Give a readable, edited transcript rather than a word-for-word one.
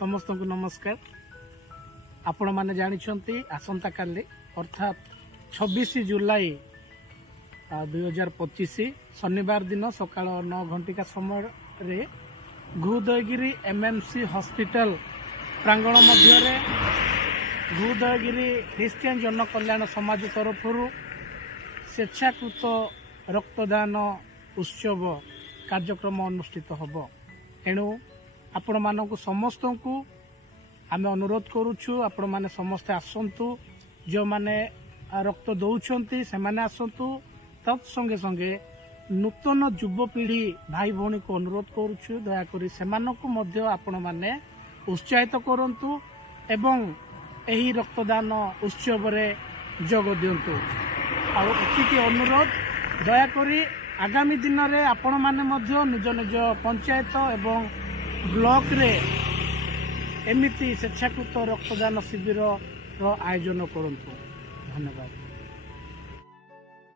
समस्त को नमस्कार। आपण मैंने जानते आसंता काली अर्थात 26 जुलाई 2025 शनिवार दिन सकाल 9 घंटिका समय रे घुदयगिरी एमएमसी हॉस्पिटल प्रांगण मध्य घुदयगिरी ख्रिस्टियन जन कल्याण समाज तरफ स्वेच्छाकृत रक्तदान उत्सव कार्यक्रम अनुष्ठित होब। एणु आपण मानक समस्त को आम अनुरोध करुचु आपण माने समस्ते आसंतु जो माने रक्त दौरान से माने आसंतु तत्संगे संगे नूतन युवपीढ़ी भाई भौणी को अनुरोध करुचु दयाकोरी सेमानकु मध्य आपण माने उत्साहित करंतु एवं एही रक्तदान उत्सव रे जोग दियंतु। आ एतिकी अनुरोध दयाकोरी आगामी दिन में आपण माने मध्य निज निज पंचायत एवं ब्लॉक रे एमिति स्वेच्छाकृत रक्तदान शिविर आयोजन करंतु। धन्यवाद।